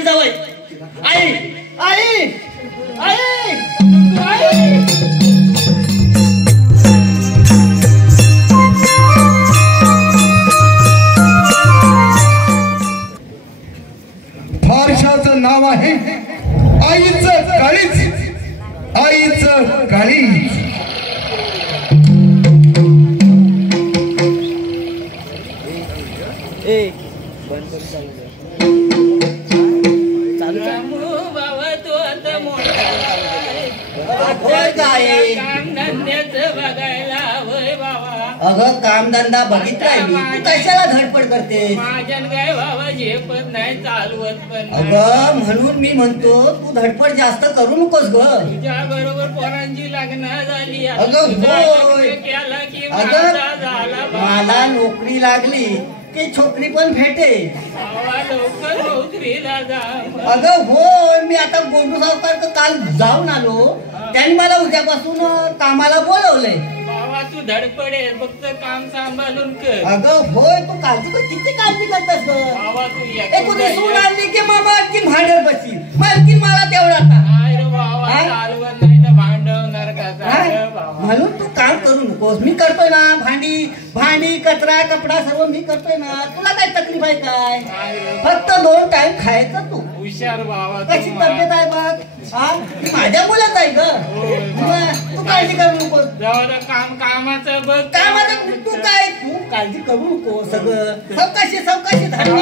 आणि जावई आई आई आई फारशाचं नाव आहे आईचं काळीज, आईचं काळीज. अगं कामधंदा बघितलाय मी, तू कशाला धडपड करते? माझ्यान काय बाबा झेपत नाही, चालवत पण अगं म्हणून मी म्हणतो तू धडपड जास्त करू नकोस ग. तुझ्या बरोबर पोरांची लग्न झाली. अगं होय, अगं झाला मला नोकरी लागली की छोकरी पण भेटे. लवकर नोकरीला जा. अगं होय, मी आता गोंडू सावकार काल जाऊन आलो, त्यांनी मला उद्यापासून कामाला बोलवलंय. बाबा तू धडपडे फक्त काम सांभाळून कर. अगं होय, तू काळजी कर, किती काळजी करतेस ग. बाबा तू एकुणी सून आणली की मामा की भांडण बसली, मालकी मला तेवढा आता. बाबा चालवत नाही तर भांडवणार का? म्हणून तू काम करू नकोस, मी करतोय ना. भांडी कचरा कपडा सर्व मी करतोय ना, तुला काय तकलीफ आहे काय? फक्त 2 टाइम खायचं. तू हुशार बाबा. कशी तब्येत आहे बघ. माझ्या मुलाच आहे ग, तू काळजी करू नको. कामाचं बघ, कामाचं तू काय, तू काळजी करू नको. सगळं सावकाशी सावकाशी धाडू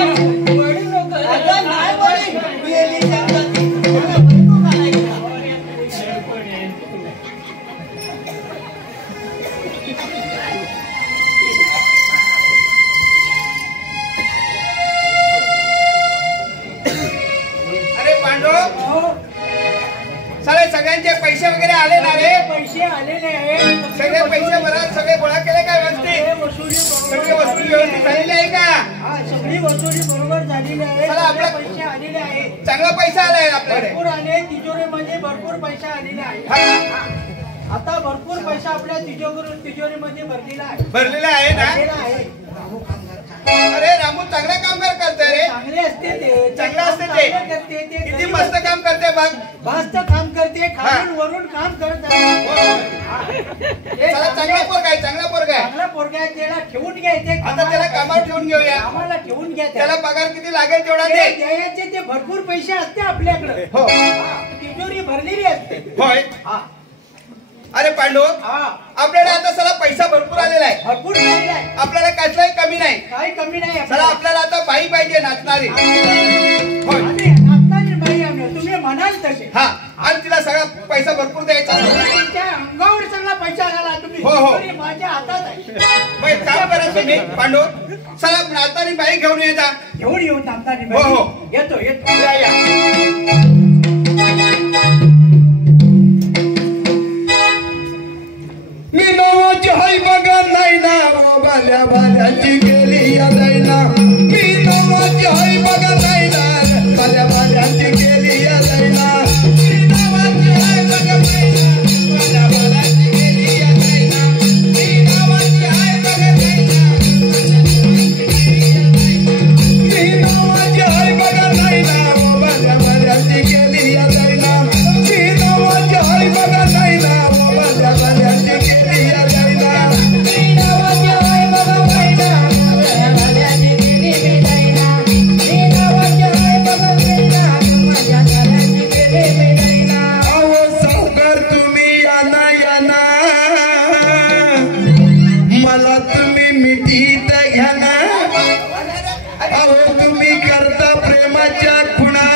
सगळ्यांचे पैसे वगैरे आले ना रे? पैसे आलेले आहेत, सगळे पैसे मला सगळे गोळा केले का व्यवस्थित? सगळी वस्तू व्यवस्थित झालेली आहे का? सगळी वसुली बरोबर झालेली आहे. आपले पैसे आलेले आहेत, चांगला पैसा आलाय आपल्याकडे. भरपूर आले. तिजोरीमध्ये भरपूर पैसा आलेला आहे. आता भरपूर पैसा आपल्या तिजोरीमध्ये भरलेला आहे ना? अरे रामू चांगला काम करते रे. चांगले असते ते, चांगलं असते ते. किती मस्त काम करते बघ. मस्त काम करते, खालून वरून काम करत आहे. चांगला पोरगा आहे, चांगला पोरगा आहे. चांगला पोरगा आहे, त्याला ठेवून घ्यायचे. आता त्याला कामावर ठेवून घेऊया. आम्हाला ठेवून घ्या. त्याला पगार किती लागेल तेवढा दे. द्यायचे ते भरपूर पैसे असते आपल्याकडे. तिजोरी भरलेली असते. होय. अरे पांडू, आपल्याला आता सला पैसा भरपूर आलेला आहे. भरपूर आहे, आपल्याला कसलाही कमी नाही. काही कमी नाही. चला आपल्याला आता बाई पाहिजे नाचणारी. नाचणारी बाई आणू, तुम्ही म्हणाल तसे. हा, आणि तिला सगळा पैसा भरपूर द्यायचा. तुमच्या अंगावर सगळा पैसा घाला तुम्ही. हो. माझ्या हातात आहे. मग एक काम करा तुम्ही पांडू, चला नाचणारी बाई घेऊन ये जा. घेऊन येऊ नाचणारी हो बाई. येतो या. मी नावाची हाय बघा नाही ना, बाल्या बाल्याची गेली या जाईना. मी नावाची हाय बघा नाही ना, बाल्या बाल्याची गेली या जाईना. मी नावाची हाय बघा नाही ना, बाल्या बाल्याची गेली या जाईना. मी नावाची हाय बघा नाही ना, मी नावाची हाय बघा नाही ना, बाल्या बाल्याची गेली या जाईना. मी नावाची हाय बघा नाही ना, बाल्या बाल्याची गेली या जाईना. मी नावाची हाय बघा नाही ना, बाल्या बाल्याची गेली या जाईना. मी नावाची हाय बघा नाही ना, बाल्या बाल्याची गेली या जाईना. अहो सावकार तुम्ही याना याना, मला तुम्ही मिठीत घ्या ना. अहो तुम्ही करता प्रेमाच्या खुणा,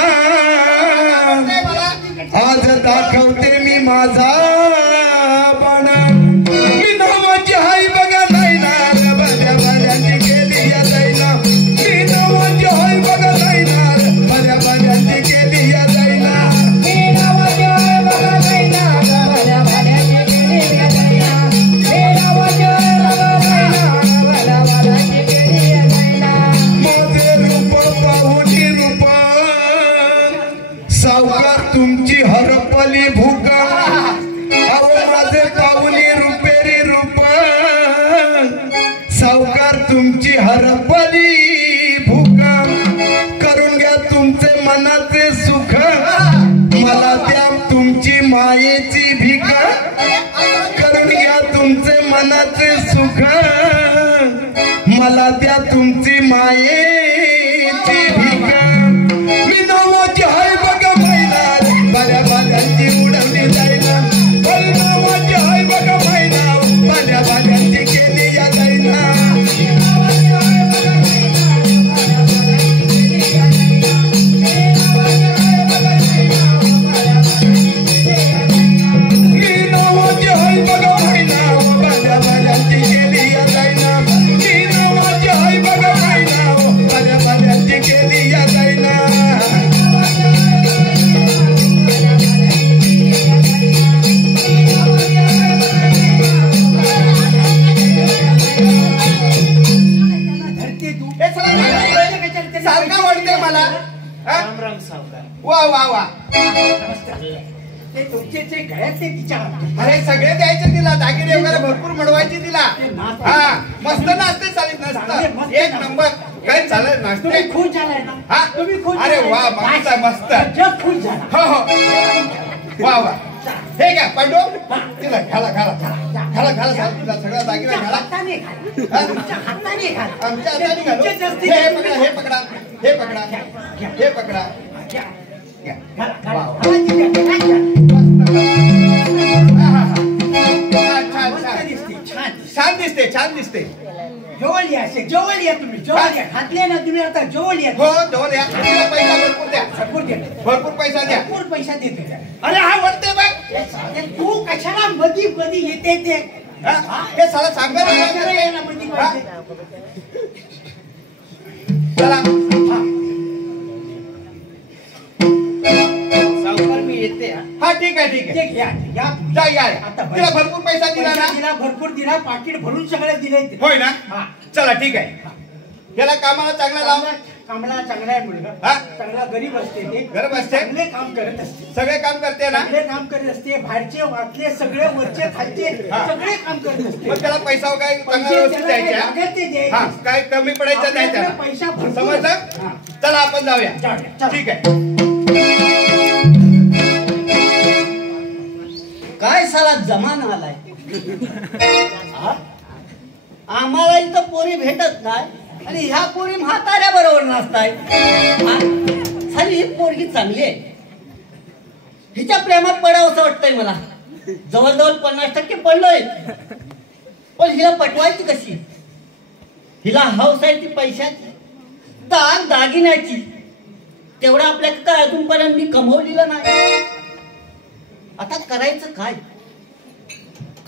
आज दाखवते मी माझा बाणा. मी नावाची हाय बघा नाही ना, बाल्या बाल्याची गेली या जाईना. मी नावाची हाय बघा नाही ना, बाल्या बाल्याची गेली या जाईना. मी नावाची हाय बघा नाही ना, बाल्या बाल्याची गेली या जाईना. मी नावाची हाय बघा नाही ना, बाल्या बाल्याची गेली या जाईना. माझे रूप नाही मला हा? राम राम सावकार. वा वा वा ते तुमचे जे गळ्यात ते तिच्या हातात. अरे सगळे द्यायचे तिला दागिने वगैरे भरपूर मिळवायचे तिला हा मस्त नाचते चालीत नसतं एक नंबर काय चालेल नाचते तुम्ही खुश झालाय ना हा तुम्ही खुश अरे झालाय. वा मस्त मस्त जग खुश झाला. हो हो वा वा हे काय पांडू तिला घाला घाला घाला घाला घाला तिला सगळा दागिना घाला हाताने घाला. हा? तुमच्या हाताने घाला. आमच्या हाताने घालू तुमचे जास्ती हे पकडा हे पकडा हे पकडा हे पकडा घ्या. घ्या. घाला, घाला. वा, वा. हाताची घ्या, घ्या, घ्या. छान मस्त छान दिसते, छान दिसते. छान दिसते छान दिसते जवळ या जवळ या तुम्ही जवळ या घातले ना तुम्ही आता जवळ या हो जवळ या तिला पैसा भरपूर द्या भरपूर द्या. भरपूर पैसा द्या भरपूर पैसा देते त्या. अरे हा म्हणते बघ अरे तू कशाला मधी मधी येते ते हा? हे साला सांगा ना कशाला येणार मधी हा? मधी? चला सावकार मी येते हा. हा ठीक आहे ठीक आहे ते घ्या घ्या. जा या या. आता तिला भरपूर पैसा दिला पैसा ना दिला भरपूर दिला पाकिट भरून सगळं दिलंय ते. होय ना हा. चला ठीक आहे याला कामाला चांगला लाव कामला चांगला आहे मुलगा हा? चांगला गरीब असते ते गरीब असते? चांगले काम करत असते सगळे काम करते ना चांगले काम करत असते बाहेरचे वाटले सगळे वरचे खालचे हा. सगळे काम करत असते मग त्याला पैसा वगैरे चांगला पैसे व्यवस्थित त्याला काय द्यायचा लागेल ते द्यायचे. हा काय कमी पडायचं नाही आपल्याकडे त्याला पैसा भरपूर समजलं हा. चला आपण जाऊया जाऊया, चला. ठीक आहे काय साला जमाना आलाय हा? आम्हाला इथं पोरी भेटत नाही आणि ह्या पोरी म्हाताऱ्या बरोबर नसताय साली ही पोरगी चांगली आहे हिच्या प्रेमात पडावं असं वाटतंय मला जवळजवळ 50% पडलोय पण हिला पटवायची कशी हिला हौस आहे ती पैशाची दाग दागिन्याची तेवढं आपल्याकडे काय अजूनपर्यंत मी कमवलेलं नाही आता करायचं काय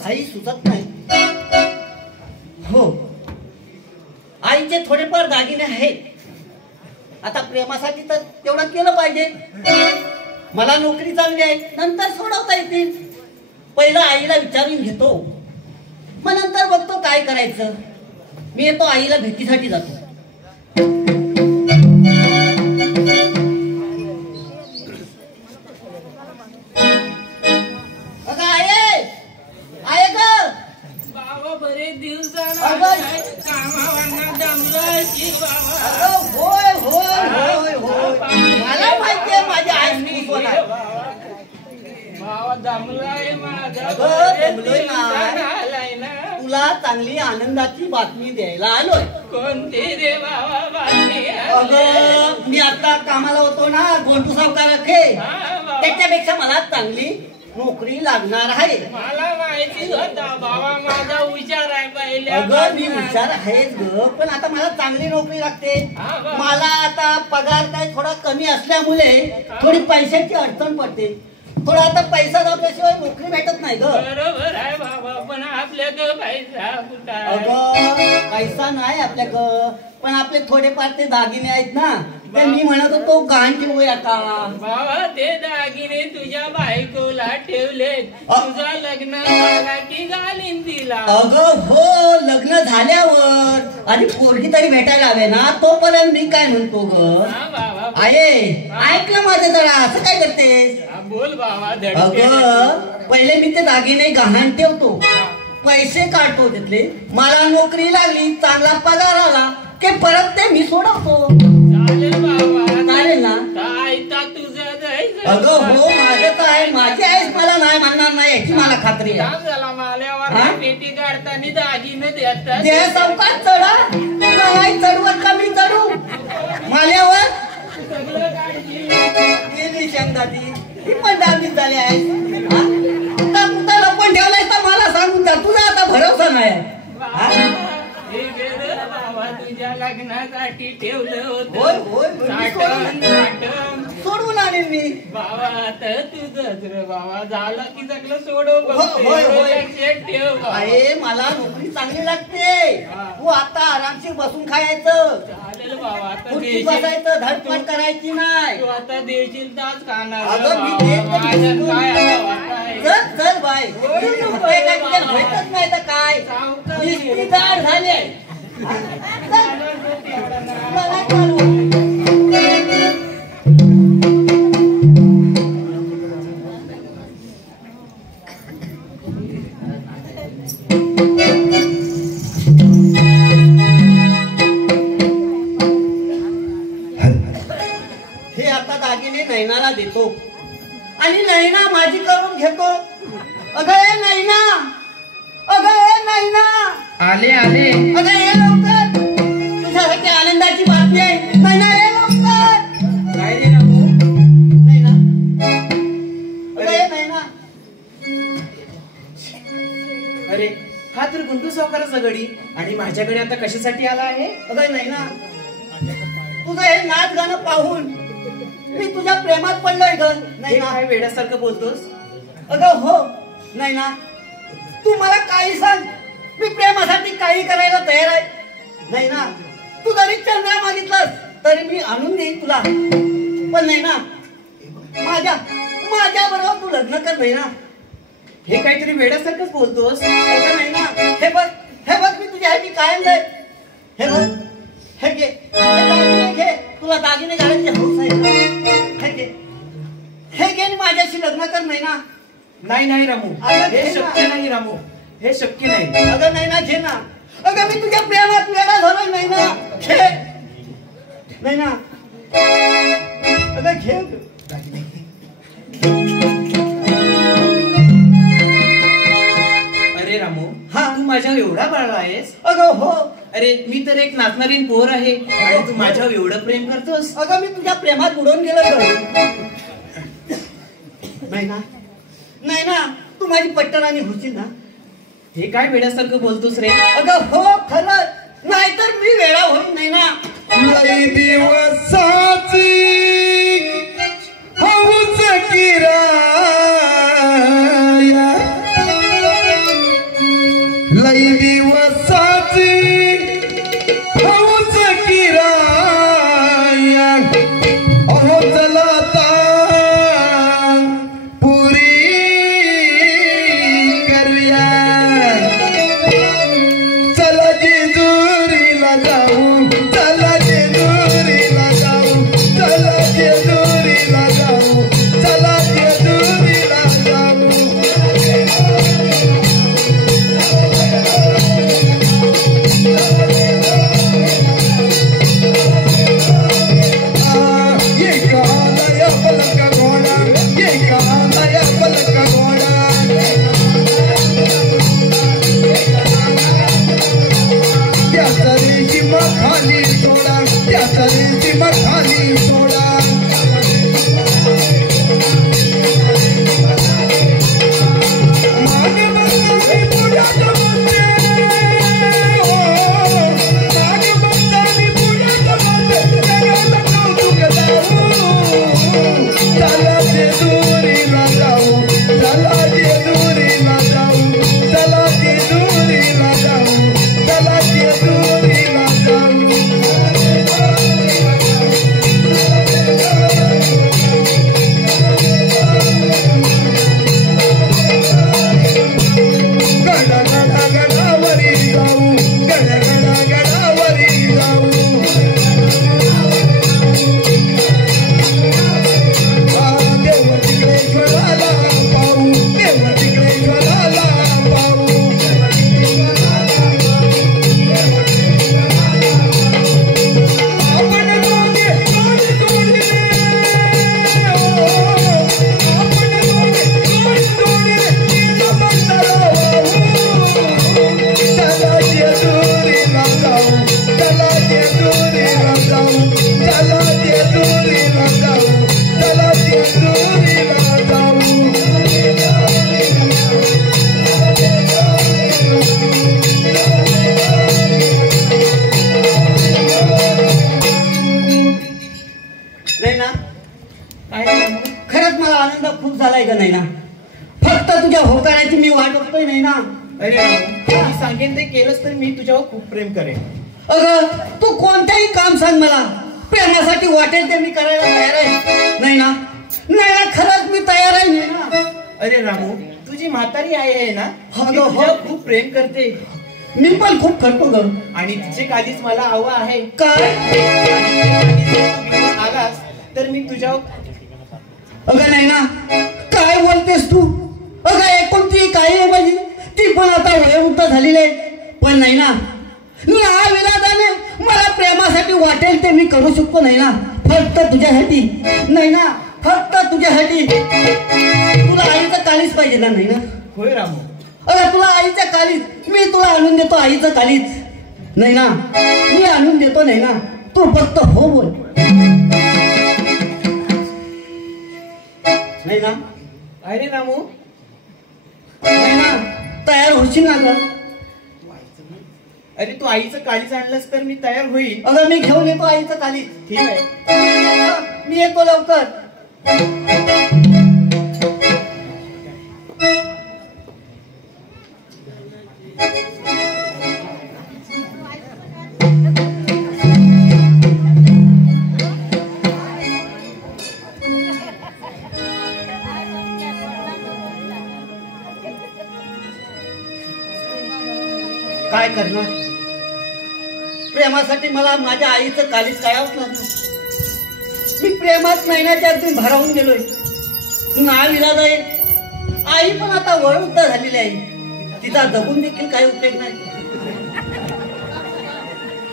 काही सुचत नाही हो आईचे थोडेफार दागिने आहेत आता प्रेमासाठी तर तेवढं केलं पाहिजे मला नोकरी चांगली आहे नंतर सोडवता येतील पहिलं आईला विचारून घेतो मग नंतर बघतो काय करायचं मी येतो आईला भेटीसाठी जातो बाबा बरेच दिवसानं अगं. कामावरनं दमलोय की बाबा. अगं, होय होय होय होय मला माहितीये माझ्या आई खुश होणार बाबा दमलाय माझा अगं, बरेच दमलोय ना. दिवसानं आलाय ना. तुला चांगली आनंदाची बातमी द्यायला आलोय कोणती रे बाबा बातमी आली? अगं मी आता कामाला होतो ना गोंटू सावकाराखे हा, बाबा. त्याच्यापेक्षा मला चांगली नोकरी लागणार आहे मला माहिती होता बाबा माझा विचार आहे पहिल्या अगं मी हुशार आहेच ग पण आता मला चांगली नोकरी लागते हा, बा. मला आता पगार काय थोडा कमी असल्यामुळे थोडी पैशाची अडचण पडते थोडा आता पैसा जाल्याशिवाय नोकरी भेटत नाही ग बरोबर आहे बाबा पण आपल्याकडं पैसा कुठं आहे? अगं पैसा नाही आपल्याकडं पण आपले थोडेफार ते दागिने आहेत ना ते मी म्हणत होतो गहाण ठेवूया का बाबा ते दागिने तुझ्या बायकोला ठेवले अ- तुझं लग्न झाला की घालीन तिला अगं हो लग्न झाल्यावर आणि पोरगी तरी भेटायला हवे ना तोपर्यंत मी काय म्हणतो ग हा बाबा आहे ऐकलं माझं जरा असं काय करतेस हा, बोल बाबा अगं पहिले मी ते दागिने गहाण ठेवतो पैसे काढतो तिथले मला नोकरी लागली चांगला पगार आला की परत ते मी सोडवतो चालेल बाबा चालेल ना काय तर तुझं जायचं अगं हो माझं तर आहे माझी आईच मला नाही म्हणणार नाही याची मला खात्री आहे काम झाला माल्यावर हा? पेटी काढताना दागिने देतात देह सावकाश चढा नाही चढवत का मी चढू माल्यावर सगळं काढशील. गेली शेंगदाती ही पण दाबीत झाली आहे हा? आता कुठं लपवून ठेवलंय तर मला सांगून द्या तुझा आता भरोसा नाही हा? हे गेलं बाबा तुझ्या लग्नासाठी ठेवलं होय होतं होय साठवण साठवण सोडवून आणेल मी बाबा आता तुझंच रे बाबा झालं की सगळं सोडव होय, होय. लक्षात ठेव बाबा. अरे मला नोकरी चांगली लागते तू आता आरामशीर बसून खायचं चालेल बाबा आता खुर्ची देशील बसायचं धडपड करायची नाही तू आता देशील ताच खाणार अगं, मी बाबा. देत तर माझ्यात नसतो. काय आता वाटाय? चल चल बाय रुपये काय तुला भेटत नाही तर काय नुसती जाड झाली आहे. हा? चल. मला चालू. आता दागिने नैनाला देतो आणि नैना माझी करून घेतो. अगं ए नैना, अगं ए नैना, आले आले. अगं ये लवकर, तुझ्यासाठी आनंदाची बातमी आहे. नैना ये लवकर. काय रे रामू? नैना, अगं ये नैना. अरे हा तर गुंडू सावकाराचा गडी आणि माझ्याकडे आता कशासाठी आला आहे? अगं नैना, तुझं हे नाच गाणं पाहून मी तुझ्या प्रेमात पडलोय ग हे नैना. काय वेड्यासारखं बोलतोस? अगं हो नैना, तू मला काही सांग, मी प्रेमासाठी काही करायला तयार आहे. नैना, तू जरी चंद्रा मागितलास तरी मी आणून देईन तुला. पण नैना, माझ्या बरोबर तू लग्न कर नैना. हे काहीतरी वेड्यासारखंच बोलतोस. अगं नैना, हे बघ मी तुझ्यासाठी कायम जाय. हे बघ, हे घे, हे दागिने घे, तुला दागिने घालायची हौस आहे. हे घे आणि माझ्याशी लग्न कर नैना. नाही नाही रामू, अगं, हे घे ना. शक्य नाही रामू, हे शक्य नाही. अगं नैना घे ना. अगं मी तुझ्या प्रेमात वेडा झालोय नैना. घे नैना, अगं घे. अरे रामू, हा. तू माझ्यावर एवढा बाळा आहेस? अगं हो. अरे मी तर एक नाचणारी पोर आहे आणि तू माझ्यावर एवढं प्रेम करतोस? अगं मी तुझ्या प्रेमात बुडून गेलो नैना. नैना, तू माझी पट्टराणी होशील ना? हे काय वेड्यासारखं बोलतोस रे? अगं हो खरंच, नाहीतर मी वेडा होईन नैना. लई दिवसाची हौस किराया, लई दिवसाची हौस किराया, अहो चलाता पुरी करूया, चला जेजुरीला जाऊ, चला जेजुरीला जाऊ, चला जेजुरीला जाऊ, चला जेजुरीला जाऊ. ये कहाना या पलक का घोड़ा, ये कहाना या पलक का घोड़ा, त्या तरीची मखानी सोडा, त्या तरीची मखानी सोडा. मागे बसतानी पुण्यात बसते, हो, मागे बसतानी पुण्यात बसते, जगाला कौतुक दाऊ. चला जेजुरीला जाऊ, चला जेजुरीला जाऊ, चला जेजुरीला जाऊ, चला जेजुरीला जाऊ. गडा गडा गडावरी जाऊ, गडा गडा गडावरी जाऊ. देव तिकडे स्वराला पाहू, देव तिकडे स्वराला पाहू. आपण दोघे जोडी जोडीने, आपण दोघे जोडी जोडीने केलं बंधारा वाहू. चला जेजुरीला जाऊ, चला जेजुरीला जाऊ, चला जेजुरीला जाऊ, चला जेजुरीला जाऊ. नैना, काय रे रामू? खरंच मला आनंद खूप झालाय का नैना. फक्त तुझ्या होकाराची मी वाट बघतोय नैना. अरे रामू, मी सांगेन ते केलंस तर मी तुझ्यावर खूप प्रेम करेन. अगं तू कोणतेही काम सांग मला, प्रेमासाठी वाटेल ते मी करायला तयार आहे नैना. नैना खरंच मी तयार आहे नैना. अरे रामू, तुझी म्हातारी आई आहे ना, हो, ती हो. तुझ्यावर खूप प्रेम करते मी पण खूप करतो ग. आणि तिचे कालीच मला हवं आहे. काय? आणि ते कालीज जर तू घेऊन आलास तर मी तुझ्यावर. अगं नैना, काय बोलतेस तू? अगं एकोणती काही आहे माझी, ती पण आता वयोवृद्ध झालेली आहे. पण नैना, नाविलाजाने मला प्रेमासाठी वाटेल ते मी करू शकतो नैना. फक्त तुझ्यासाठी नाही ना, फक्त तुझ्यासाठी. तुला आईचं कालीच पाहिजे ना, नाही ना? होय रामू. अरे तुला आईचं कालीच, मी तुला आणून देतो आईचं कालीच, नाही ना? मी आणून देतो, नाही ना? तू फक्त हो बोल, नाही ना? अरे रामू, नाही ना? तयार होशील ना ग? अरे तू आईचं काळीच आणलंस तर मी तयार होईल. अगं मी घेऊन येतो आईचं कालीच. ठीक आहे. मी येतो लवकर. काय करणार? प्रेमासाठी मला माझ्या आईचं कालीच काढावंच लागलं. मी प्रेमात महिन्याच्या अगदी भारावून गेलोय. नाव इलाज आहे. आई पण आता वयोवृद्ध झालेली आहे. तिचा जगून देखील काही उपयोग नाही.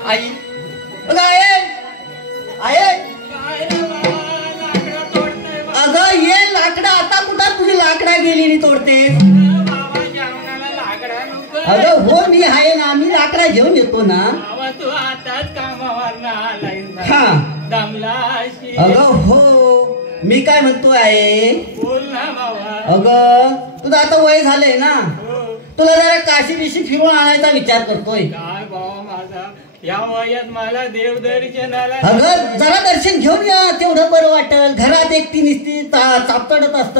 आई, अगं आहे, आहे. काय रे बाबा, लाकडं तोडतंय बा. अगं ये लाकडं, आता कुठं तुझी लाकडा गेलेली तोडते? बाबा जेवणाला लाकडं नको. अगं हो मी आहे ना, मी लाकडा घेऊन येतो ना. बाबा तू आताच कामावर आलाय ना. हा. दमला अशी. अगं हो, मी काय म्हणतो आहे, बोल ना बाबा. अगं तुझं आता वय झालंय ना, हो. तुला जरा काशी बिशी फिरून आणायचा विचार करतोय. काय बाबा माझा या वयात मला देवदर्शनाला. अगं जरा दर्शन घेऊन या, तेवढं बरं वाटल. घरात एकटी निसती चापतडत असत,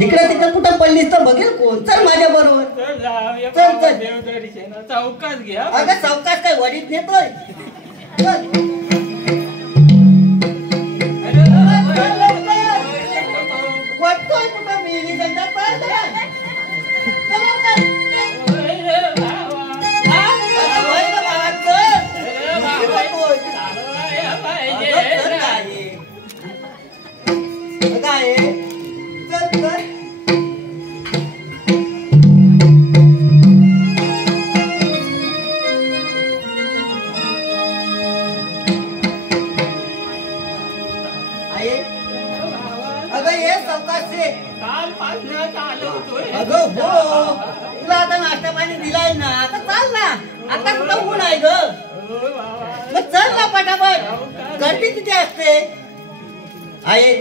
इकडे तिकडे कुठं पडलीस तर बघेल कोण. चल माझ्या बरोबर. चल जाऊया चल, बाबा चल. देवदर्शना. चौकात घ्या. अगं सावकाश काय वडीत नेतोय. चल. अरे बाबा, चल, लवकर. वाटतोय कुठं मी निघायचा पाहिजे. चल लवकर. अरे बाबा. हा? अगं वय ना बाळा, चल. अरे बाबा, वाटतोय. चालवायला पाहिजे अगं चल ना. काय. अगं आहे. चल चल. आहे. अगं ये सावकाशे. कालपासनं चालवतोय. अगं हो, तुला आता नाश्ता पाणी दिलाय ना, आता चाल ना. आता कुठं ऊन आहे ग? हो बाबा. मग चल ना पटापट. गर्दी किती असते? आहे,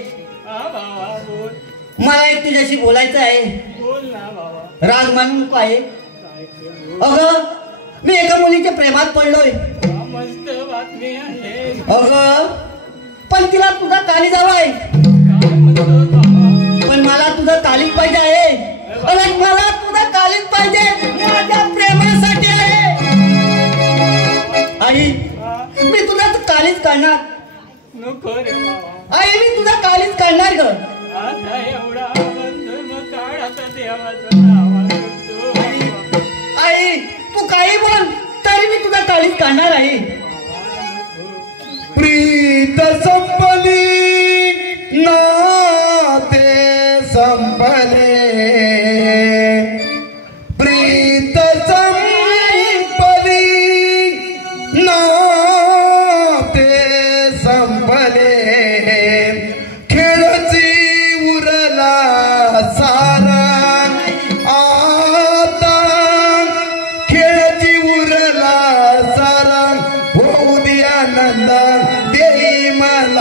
हा बाबा बोल. मला एक तुझ्याशी बोलायचं आहे. बोल ना बाबा. राग मानू नको आहे. काय ते बोल. अगं मी एका मुलीच्या प्रेमात पडलोय. हा, मस्त बातमी आहे. अगं पण तिला तुझा काली जावाय. काय म्हणतो बाबा. पण मला तुझं कालीच पाहिजे आहे. अरे मला तुझं कालीच पाहिजे, माझ्या प्रेमासाठी आहे. आई हा, मी तुझा कालीच काढणार. नको रे बाबा. आई मी तुझा कालीच काढणार ग. आता एवढा आनंद मग काढ आता देवाचं नाव घेतो बाबा. आई तू काही बोल तरी मी तुझा कालीच काढणार आहे. प्रीत संपली नाते संपले, प्रीत संपली नाते संपले, खेळची उरला सारा आता, खेळची उरला सारा होऊ दे आनंद देई मला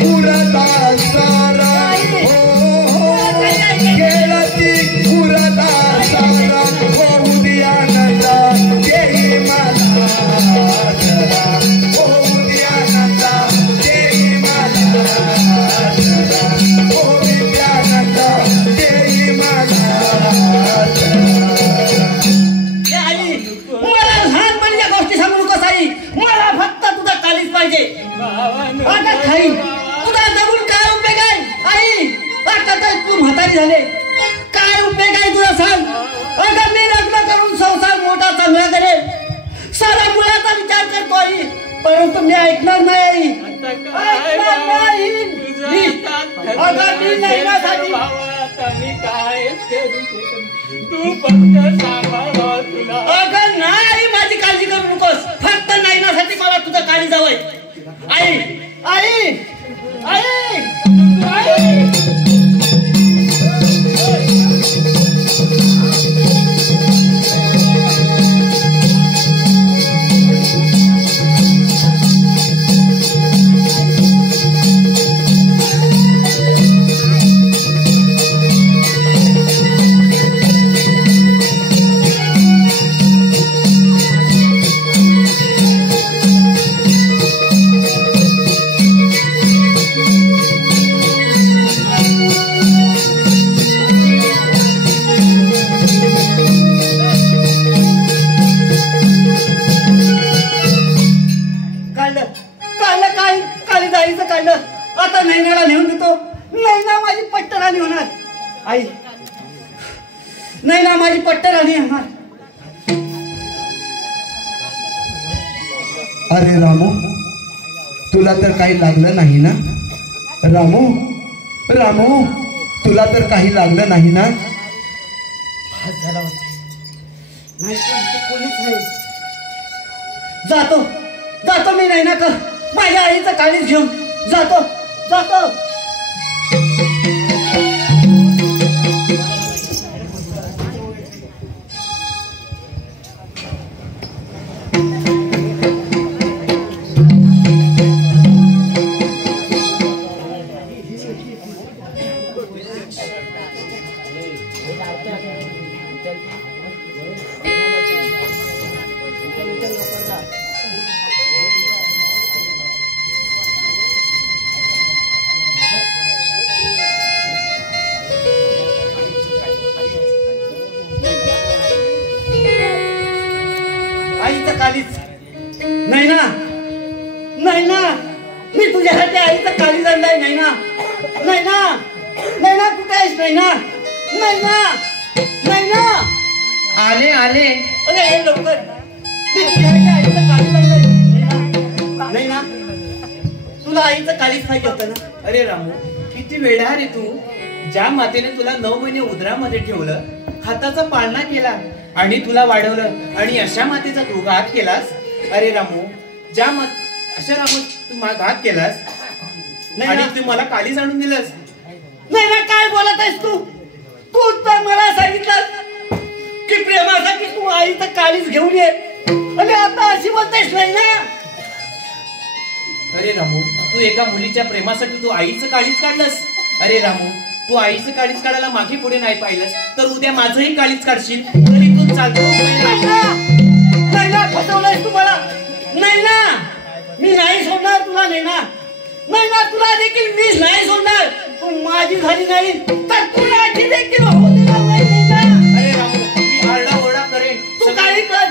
पुरता सारा केळाची पुरता सारा होऊ द्या नंदा देई मला होऊ द्या नंदा देई मला होऊ द्या नंदा देई मला मला लहानपणी या गोष्टी सांगू नकोस आई मला फक्त तुझा कालीच पाहिजे आता खाई तुझा जगून काय उपयोग आहे आई आता काय तू म्हातारी झाले काय उपयोग आहे तुझा सांग अगं मी लग्न करून संसार मोठा चांगला करेल सारा मुलाचा विचार करतो आई परंतु मी ऐकणार नाही ऐकणार नाही अगं मी नैनासाठी मी काय करू शकत तू फक्त सांभाळ तुला अगं नाही माझी काळजी करू नकोस फक्त नैनासाठी मला तुझं काळजी जावंय आई आई आई आई आता नैनाला नेऊन देतो नैना माझी पट्टराणी होणार आई नैना माझी पट्टराणी होणार अरे रामू तुला तर काही लागलं नाही ना रामू रामू तुला तर काही लागलं नाही ना हात झाला होता नाही कोणीच नाही जातो जातो मी नैना का माझ्या आईचं काळीच घेऊन जातो जातो आईचं कालीच नैना नैना मी तुझ्यासाठी आईचं कालीज आणलाय नैना नैना नैना कुठे आहेस नैना नैना नैना आले आले अरे हे लवकर मी तुझ्यासाठी आईचं कालीज आणलंय नैना तुला आईचं कालीज पाहिजे होतं ना अरे रामू किती वेळा रे तू ज्या मातेने तुला 9 महिने उदरामध्ये ठेवलं हाताचा पाळणा केला आणि तुला वाढवलं आणि अशा मातेचा तू घात केलास अरे रामू अशा रामू तू घात केलास आणि तू मला कालीज आणून दिलंस नैना काय बोलत आहेस तू तू तर मला सांगितलं की प्रेमासाठी तू आईचं काळीच घेऊन ये आणि आता अशी बोलतेस नैना अरे रामू तू एका मुलीच्या प्रेमासाठी तू आईचं काळीज काढलंस अरे रामू तू आईचं काळीज काढायला मागे पुढे नाही पाहिलंस तर उद्या माझंही काळीज काढशील तरी तू चालतो नैना फसवलंयस तू मला नैना मी नाही सोडणार तुला नैना नैना तुला देखील मी नाही सोडणार तू माझी झाली नाही तर तुझी देखील होऊ देणार नाही नैना अरे रामू मी आरडाओरडा करेन तू काही कर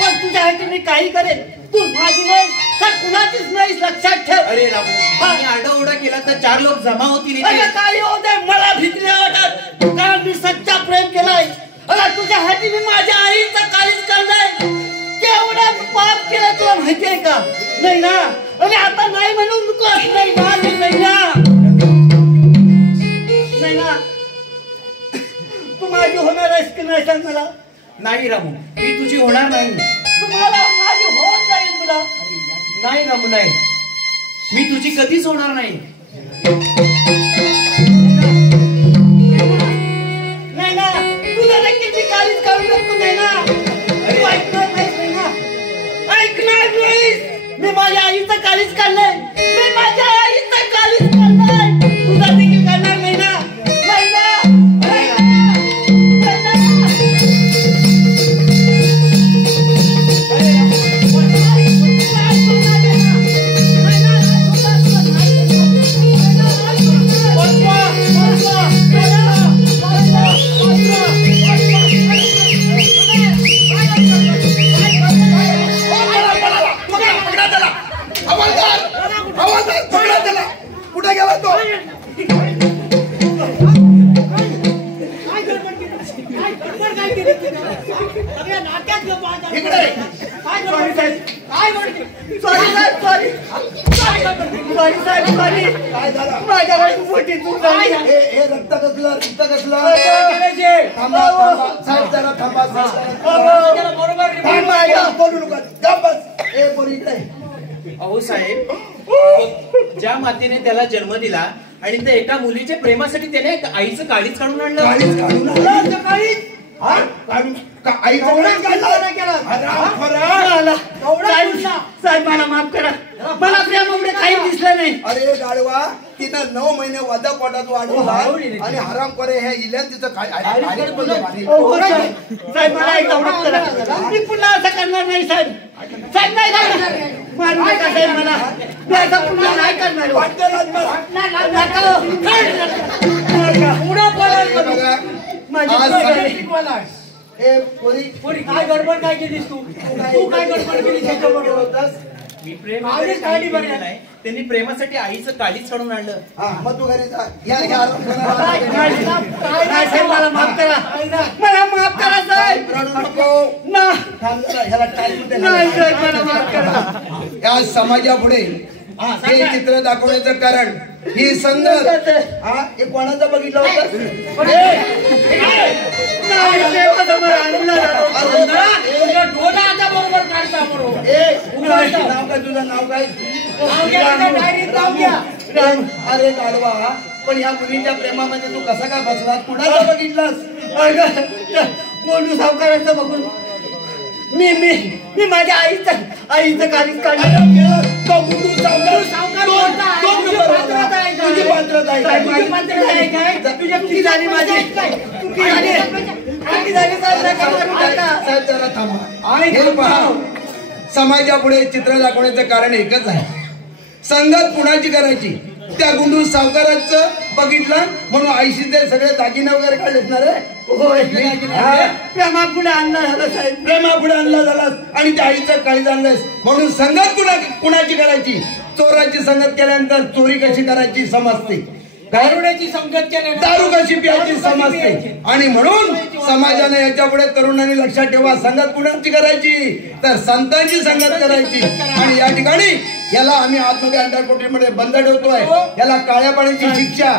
पण तुझ्यासाठी मी काही करेन तू माझी नाही तर कुणाचीच नाही लक्षात ठेव अरे रामू मी आरडाओरडा केला तर 4 लोक जमा होतील काही होऊ दे मला भीती नाही वाटत कारण मी सच्चा प्रेम केलाय अरे तुझ्यासाठी मी माझ्या आईचा काळीज करलाय केवढा पाप केला तुला माहितीये का नाही ना आणि आता नाही म्हणून नकोस नाही ना नाही ना तू माझी होणार आहेस की नाही सांग मला नाही रामू मी तुझी होणार नाही तुम्हाला माझी होत नाही तुला नाही रामू नाही मी तुझी कधीच होणार नाही नाही ना तुला नक्की मी काळीज काढू शकतो नाही ना तू ऐकणार नाहीस नाही ना ऐकणार नाहीस मी माझ्या आईचं काळीज काढलंय मी कुठे गेला तो? इकडे काय झालं? मोठी चूक झाली. हे रक्त कसलं? रक्त कसलं? थांबा साहेब, जरा थांबा साहेब. थांबा, बोलू नका. गप्प बस. ए पोरी इकडे. अहो साहेब, ज्या मातेने त्याला जन्म दिला आणि त्या एका मुलीच्या प्रेमासाठी त्याने आईचं काळीच काढून आणलं. काळीच काढून आला? काळीच? हा? काढून आईचं काळीच काढलं? हराम खोरा. साहेब मला माफ करा. मला प्रेमामुळे काही दिसलं नाही. अरे गाडवा, तिनं 9 महिने वादा पोटात वाढवला आणि हराम करे हे इल्यान तिचं काय साहेब मला एक आवडत करा. मी पुन्हा असं करणार नाही साहेब. साहेब नाही करणार. मारू नका साहेब मला. मी असं पुन्हा नाही करणार. काय गडबड काय केलीस तू? तू काय गडबड केली त्याच्याबरोबर होतास? मी प्रेमामध्ये काही केलं नाही. त्यांनी प्रेमासाठी आईचं काळीच काढून आणलं. हा, मग तू घरी जा. या साहेब मला माफ करा. मला माफ करा साहेब. रडू नको. ना थांब जरा, ह्याला टाइम दे. नाही साहेब मला माफ करा. या समाजापुढे हे चित्र दाखवण्याचं कारण ही संगत. हा, हे कोणाचं बघितलं होतं? नाव काय तुझं? नाव काय? अरे गाडवा, पण या मुलीच्या प्रेमामध्ये तू कसा काय फसलास? कुणाचं बघितलास? कोंडू सावकाराचं बघून मी माझ्या आईचं काळीच काढलं. तुझी पात्रता आहे. चुकी झाली माझी. चुकी झाली साहेब जरा थांबा. हे पहा, समाजापुढे चित्र दाखवण्याचं कारण एकच आहे. संगत कुणाची करायची? त्या गुंडू सावकाराचं बघितलं म्हणून आईशी ते सगळे दागिने वगैरे काढलेत ना रे. होय. प्रेमापुढे आणला झाला साहेब. प्रेमापुढे आणला झालास आणि त्या आईचं काळीज आणलंस म्हणून संगत कुणाची करायची? चोराची संगत केल्यानंतर चोरी कशी करायची समजते. दारुड्याची संगत केल्यानंतर दारू कशी प्यायची समजते. आणि म्हणून समाजाने याच्या पुढे तरुणांनी लक्षात ठेवा, संगत कुणाची करायची? तर संतांची संगत करायची. आणि या ठिकाणी याला आम्ही आतमध्ये अंडरकोटीमध्ये बंद ठेवतोय. याला काळ्या पाण्याची शिक्षा.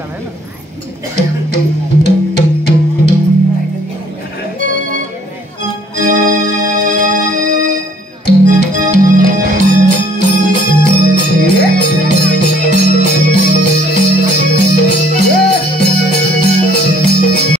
है ना